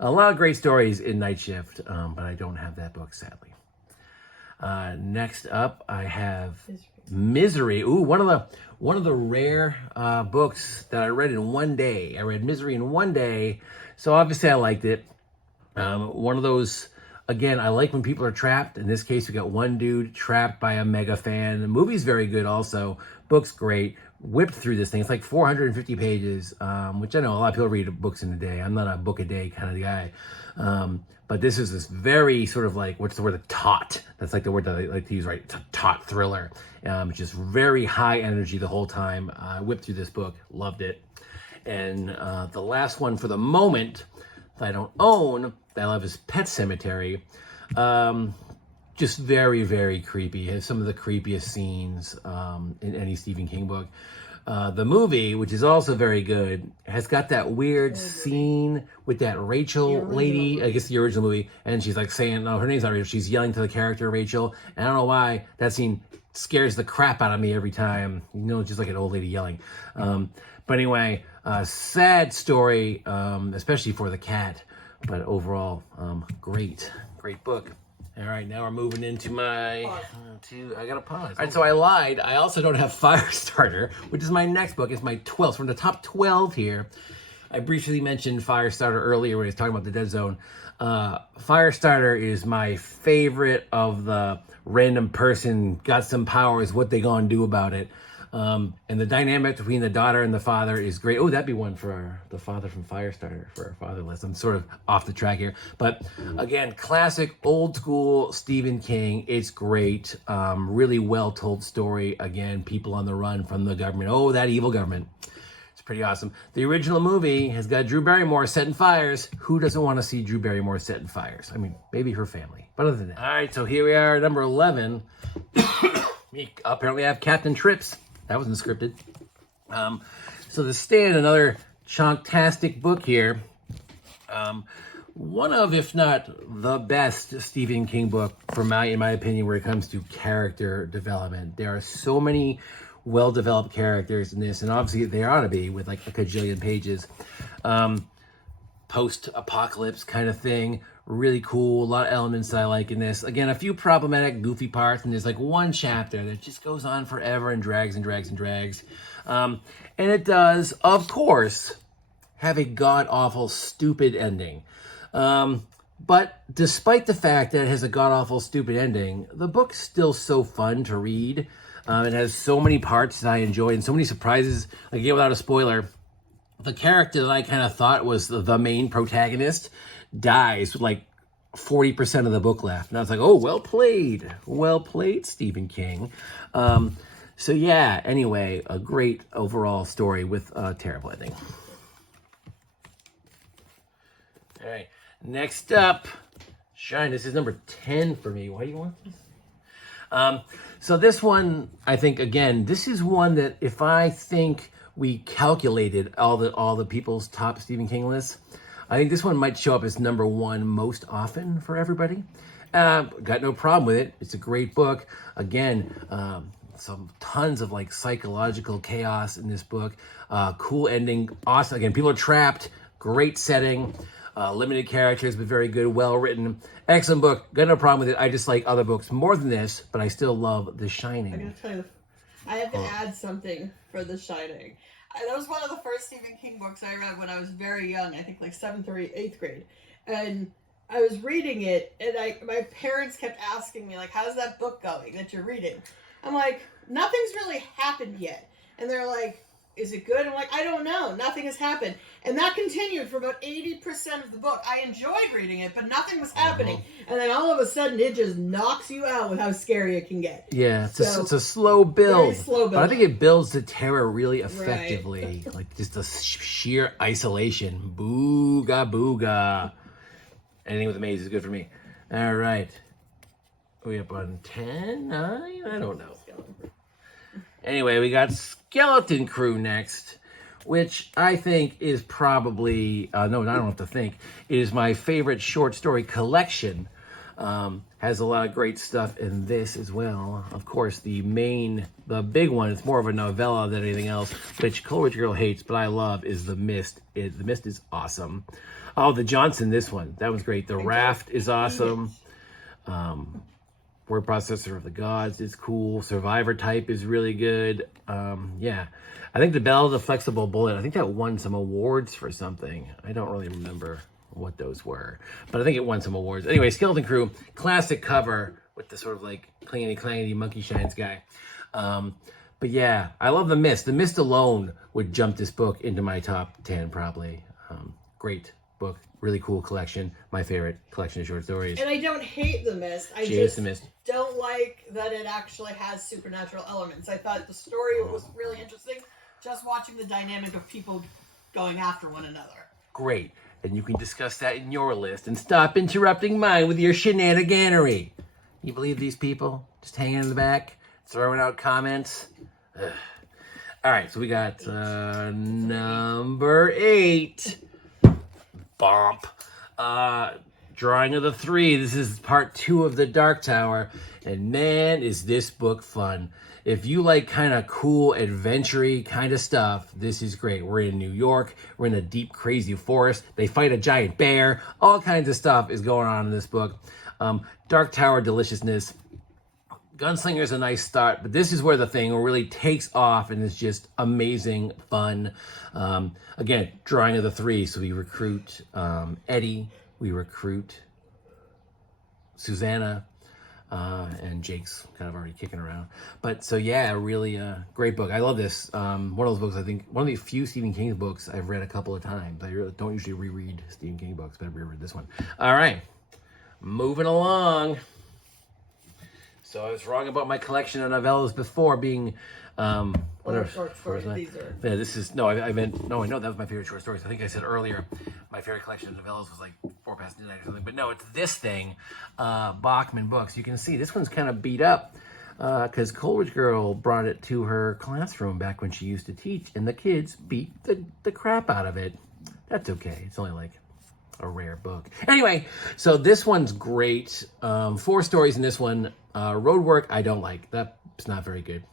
A lot of great stories in Night Shift, but I don't have that book, sadly. Next up, I have Misery. Ooh, one of the rare books that I read in one day. I read Misery in one day, so obviously I liked it. One of those, again, I like when people are trapped. In this case, we got one dude trapped by a mega fan. The movie's very good also. Book's great. Whipped through this thing. It's 450 pages, which I know a lot of people read books in a day. I'm not a book a day kind of guy. But this is this very sort of what's the word? A taut. That's the word that I like to use, right? It's a taut thriller. Just very high energy the whole time. I whipped through this book. Loved it. And the last one for the moment that I don't own, that I love, is Pet Cemetery. Just very, very creepy. It has some of the creepiest scenes in any Stephen King book. The movie, which is also very good, has got that weird scene with that Rachel lady, I guess the original movie, and she's saying, no, her name's not Rachel, she's yelling to the character Rachel, and I don't know why that scene scares the crap out of me every time. It's just like an old lady yelling. But anyway, sad story, especially for the cat, but overall, great book. All right, now we're moving into my, I gotta pause. All right, so I lied. I also don't have Firestarter, which is my next book. It's my 12th. From the top 12 here, I briefly mentioned Firestarter earlier when I was talking about the Dead Zone. Firestarter is my favorite of the random person, got some powers, what they gonna do about it. And the dynamic between the daughter and the father is great. Oh, that'd be one for the father from Firestarter, for our fatherless. I'm sort of off the track here. But again, classic old school Stephen King. It's great. Really well told story. Again, people on the run from the government. Oh, that evil government. It's pretty awesome. The original movie has got Drew Barrymore set in fires. Who doesn't want to see Drew Barrymore set in fires? I mean, maybe her family. But other than that. All right, so here we are, number 11. We apparently have Captain Trips. That wasn't scripted. So The Stand, another Chonk-tastic book here. One of, if not the best Stephen King book, in my opinion, where it comes to character development. There are so many well-developed characters in this, and obviously they ought to be with like a cajillion pages. Post-apocalypse kind of thing. Really cool. A lot of elements that I like in this. Again, a few problematic, goofy parts, and there's like one chapter that just goes on forever and drags and drags and drags. And it does, of course, have a god-awful, stupid ending. But despite the fact that it has a god-awful, stupid ending, the book's still so fun to read. It has so many parts that I enjoy and so many surprises. Again, without a spoiler, the character that I kind of thought was the main protagonist dies with like 40% of the book left. And I was like, oh, well played. Well played, Stephen King. So yeah, anyway, a great overall story with a terrible ending. All right, next up, Shine. This is number 10 for me. Why do you want this? So this one, I think, again, this is one that if I think we calculated all the people's top Stephen King lists, I think this one might show up as number 1 most often for everybody. Got no problem with it. It's a great book. Again, some tons of like psychological chaos in this book. Cool ending. Awesome. Again, people are trapped. Great setting. Limited characters, but very good, well written. Excellent book. Got no problem with it. I just like other books more than this, but I still love The Shining. I'm gonna tell you, I have to add something for The Shining. That was one of the first Stephen King books I read when I was very young. I think like 7th or 8th grade, and I was reading it, and my parents kept asking me like, "How's that book going that you're reading?" I'm like, "Nothing's really happened yet," and they're like, "Is it good?" I'm like, "I don't know. Nothing has happened." And that continued for about 80% of the book. I enjoyed reading it, but nothing was happening. And then all of a sudden, it just knocks you out with how scary it can get. Yeah, it's a slow build. Very slow build. But I think it builds the terror really effectively. Right. Like just the sheer isolation. Booga booga. Anything with a maze is good for me. All right. Are we up on 10, 9? I don't know. Anyway, we got Skeleton Crew next, which I think is probably, no, I don't have to think, it is my favorite short story collection. Has a lot of great stuff in this as well. Of course, the big one, it's more of a novella than anything else, which Coleridge Girl hates, but I love, is The Mist. The Mist is awesome. Oh, the Johnson, this one, that was great. The Raft is awesome. Word Processor of the Gods is cool. Survivor Type is really good. Yeah. I think The Bell of the Flexible Bullet, I think that won some awards for something. I don't really remember what those were, but I think it won some awards. Anyway, Skeleton Crew, classic cover with the sort of like clangety monkey shines guy. But yeah, I love The Mist. The Mist alone would jump this book into my top 10 probably. Great book, really cool collection. My favorite collection of short stories. And I don't hate The Mist. I just don't like that it actually has supernatural elements. I thought the story was really interesting. Just watching the dynamic of people going after one another. Great. And you can discuss that in your list and stop interrupting mine with your shenaniganery. You believe these people? Just hanging in the back, throwing out comments. Ugh. All right, so we got number 8. Bomp. Drawing of the 3. This is part 2 of The Dark Tower. And man, is this book fun. If you like kind of cool, adventure-y kind of stuff, this is great. We're in New York. We're in a deep, crazy forest. They fight a giant bear. All kinds of stuff is going on in this book. Dark Tower deliciousness. Gunslinger's a nice start, but this is where the thing really takes off and is just amazing fun. Again, drawing of the 3. So we recruit Eddie. We recruit Susanna. and Jake's kind of already kicking around. But so yeah, really great book. I love this. One of those books, I think, one of the few Stephen King books I've read a couple of times. I really don't usually reread Stephen King books, but I reread this one. All right, moving along. So I was wrong about my collection of novellas before being, whatever. Short stories. These are. Yeah, this is, no, I meant, no, I know that was my favorite short stories. I think I said earlier, my favorite collection of novellas was like 4 Past Midnight or something. But no, it's this thing, Bachman Books. You can see this one's kind of beat up because Coleridge Girl brought it to her classroom back when she used to teach, and the kids beat the crap out of it. That's okay. It's only like a rare book. Anyway, so this one's great. 4 stories in this one. Roadwork, I don't like. That's not very good.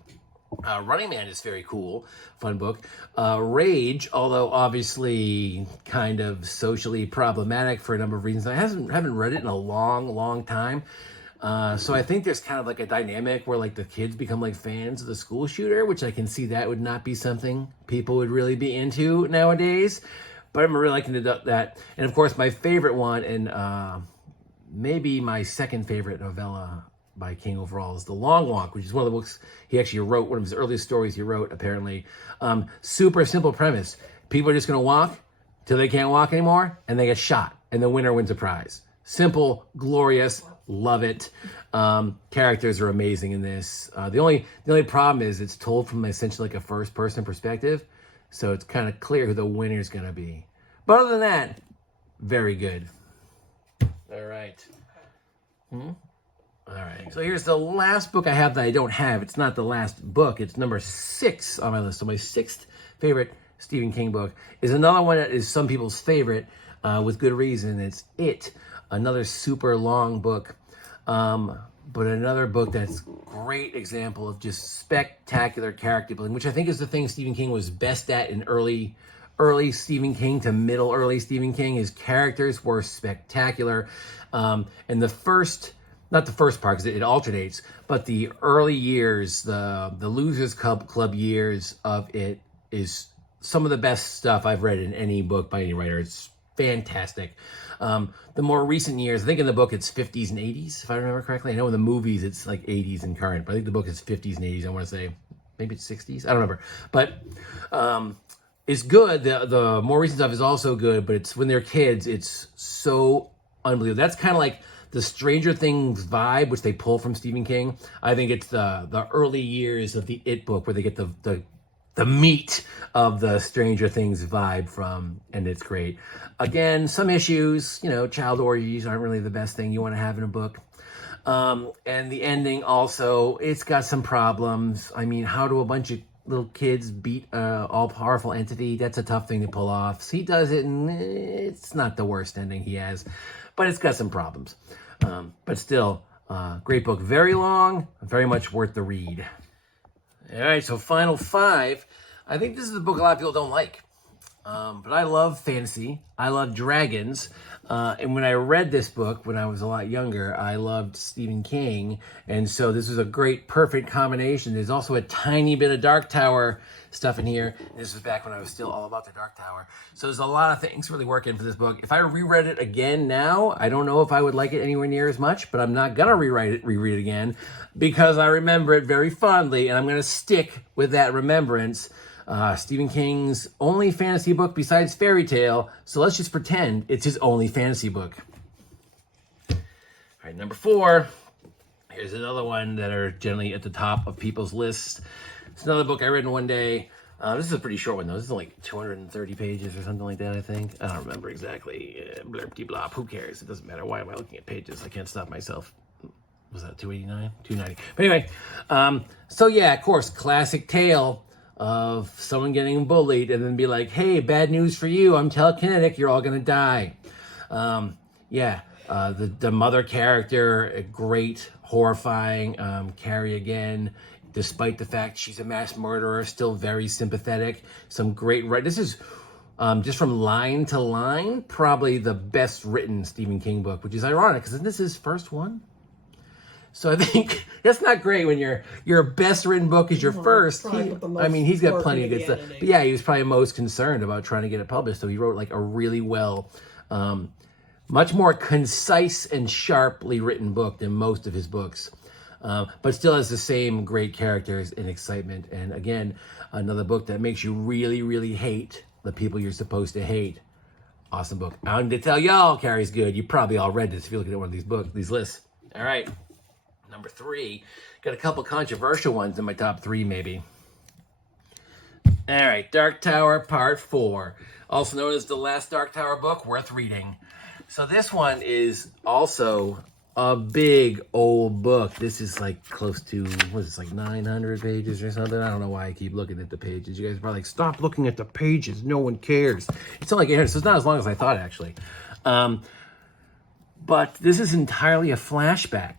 Running Man is very cool. Fun book. Rage, although obviously kind of socially problematic for a number of reasons. I haven't read it in a long time. So I think there's kind of like a dynamic where like the kids become like fans of the school shooter, which I can see that would not be something people would really be into nowadays. But I'm really liking that. And of course, my favorite one, and maybe my second favorite novella by King overall, is The Long Walk, which is one of the books he actually wrote, one of his earliest stories he wrote, apparently. Super simple premise. People are just going to walk till they can't walk anymore, and they get shot, and the winner wins a prize. Simple, glorious, love it. Characters are amazing in this. The only problem is it's told from essentially like a first-person perspective, so it's kind of clear who the winner is going to be. But other than that, very good. All right. All right, so here's the last book I have that I don't have. It's not the last book. It's number 6 on my list. So my 6th favorite Stephen King book is another one that is some people's favorite with good reason. It's It, another super long book, but another book that's great example of just spectacular character building, which I think is the thing Stephen King was best at in early Stephen King to middle early Stephen King. His characters were spectacular. And not the first part because it alternates, but the early years, the Losers Club years of it is some of the best stuff I've read in any book by any writer. It's fantastic. The more recent years, I think in the book it's 50s and 80s, if I remember correctly. I know in the movies it's like 80s and current, but I think the book is 50s and 80s. I want to say maybe it's 60s. I don't remember, but it's good. The more recent stuff is also good, but it's when they're kids, it's so unbelievable. That's kind of like the Stranger Things vibe, which they pull from Stephen King. I think it's the early years of the It book where they get the meat of the Stranger Things vibe from, and it's great. Again, some issues, child orgies aren't really the best thing you want to have in a book. And the ending also, it's got some problems. I mean, how do a bunch of little kids beat an all-powerful entity? That's a tough thing to pull off. So he does it, and it's not the worst ending he has, but it's got some problems. But still, great book. Very long, very much worth the read. All right, so final 5. I think this is a book a lot of people don't like. But I love fantasy. I love dragons. And when I read this book when I was a lot younger, I loved Stephen King. And so this was a great, perfect combination. There's also a tiny bit of Dark Tower stuff in here. This was back when I was still all about the Dark Tower. So there's a lot of things really working for this book. If I reread it again now, I don't know if I would like it anywhere near as much, but I'm not going to reread it again because I remember it very fondly, and I'm going to stick with that remembrance. Stephen King's only fantasy book besides fairy tale, so let's just pretend it's his only fantasy book. All right, number 4. Here's another one that are generally at the top of people's lists. It's another book I read in one day. This is a pretty short one, though. This is like 230 pages or something like that, I think. I don't remember exactly. Blurp-de-blop. Who cares? It doesn't matter. Why am I looking at pages? I can't stop myself. Was that 289? 290. But anyway, so yeah, of course, classic tale of someone getting bullied and then be like, hey, bad news for you. I'm telekinetic. You're all going to die. The mother character, a great, horrifying, Carrie again, despite the fact she's a mass murderer, still very sympathetic. Some great This is, just from line to line, probably the best written Stephen King book, which is ironic because isn't this his first one? So I think that's not great when your best written book is your first. He's got plenty of good stuff. But yeah, he was probably most concerned about trying to get it published. So he wrote like a really well much more concise and sharply written book than most of his books. But still has the same great characters and excitement. And again, another book that makes you really, really hate the people you're supposed to hate. Awesome book. I don't need to tell y'all Carrie's good. You probably all read this if you're looking at one of these lists. All right. Number 3. Got a couple controversial ones in my top 3, maybe. All right. Dark Tower Part 4. Also known as the last Dark Tower book, worth reading. So this one is also a big old book. This is like close to, what is this, like 900 pages or something? I don't know why I keep looking at the pages. You guys are probably like, stop looking at the pages. No one cares. It's only like 800, so it's not as long as I thought, actually. But this is entirely a flashback.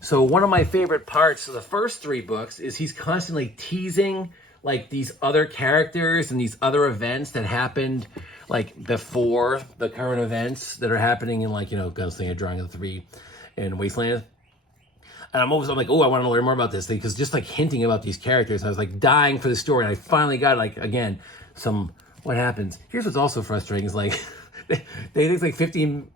So one of my favorite parts of the first 3 books is he's constantly teasing like these other characters and these other events that happened like before the current events that are happening in, like, you know, Gunslinger, Drawing of the Three, and Wasteland. And I'm like, oh, I want to learn more about this thing, because just like hinting about these characters, I was like dying for the story, and I finally got, like, again, what happens. Here's what's also frustrating is, like, they take like 15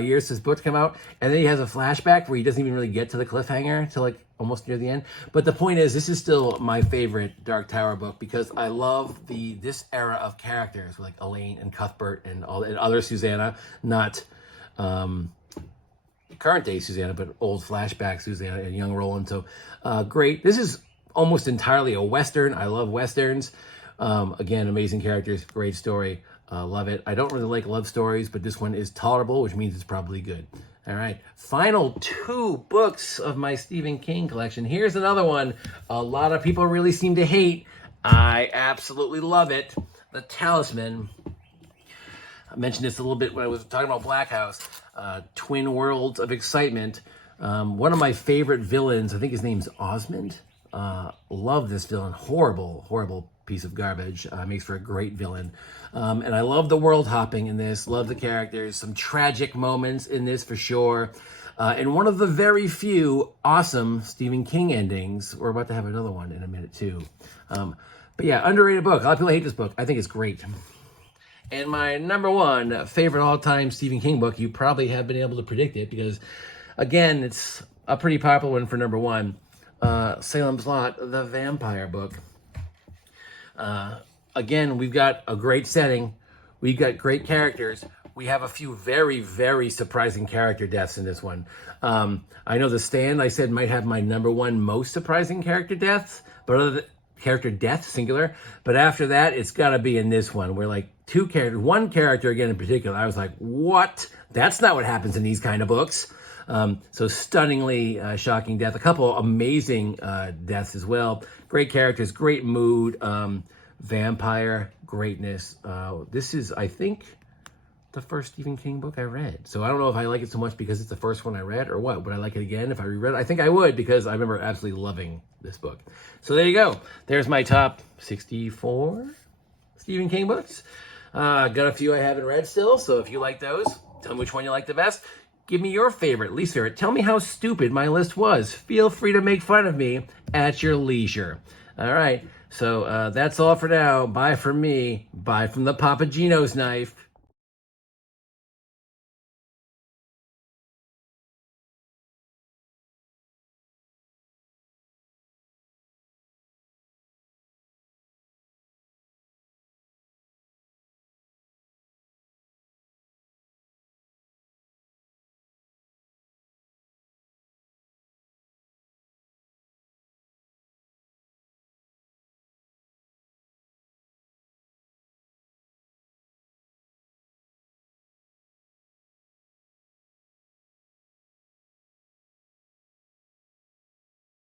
years since books come out, and then he has a flashback where he doesn't even really get to the cliffhanger till like almost near the end. But the point is, this is still my favorite Dark Tower book, because I love this era of characters, like Elaine and Cuthbert and all, and other Susanna, not current day Susanna, but old flashback Susanna and young Roland. So great. This is almost entirely a Western. I love Westerns. Again, amazing characters, great story. Love it. I don't really like love stories, but this one is tolerable, which means it's probably good. All right. Final 2 books of my Stephen King collection. Here's another one a lot of people really seem to hate. I absolutely love it. The Talisman. I mentioned this a little bit when I was talking about Black House. Twin Worlds of Excitement. One of my favorite villains, I think his name's Osmond. Love this villain. Horrible piece of garbage. Makes for a great villain. And I love the world hopping in this. Love the characters. Some tragic moments in this for sure. And one of the very few awesome Stephen King endings. We're about to have another one in a minute too. But yeah, underrated book. A lot of people hate this book. I think it's great. And my number 1 favorite all-time Stephen King book, you probably have been able to predict it, because again, it's a pretty popular one for number 1. Salem's Lot, the vampire book. Again, we've got a great setting. We've got great characters. We have a few very, very surprising character deaths in this one. I know The Stand, I said, might have my number 1 most surprising character deaths, but other than character death, singular. But after that, it's got to be in this one, where like 2 characters, 1 character again in particular, I was like, what? That's not what happens in these kind of books. So stunningly shocking death. A couple amazing deaths as well. Great characters, great mood, vampire greatness. This is, I think, the first Stephen King book I read. So I don't know if I like it so much because it's the first one I read or what. Would I like it again if I reread it? I think I would, because I remember absolutely loving this book. So there you go. There's my top 64 Stephen King books. Got a few I haven't read still, so if you like those, tell me which one you like the best. Give me your favorite, least favorite. Tell me how stupid my list was. Feel free to make fun of me at your leisure. All right, so that's all for now. Bye from me. Bye from the Papa Gino's knife.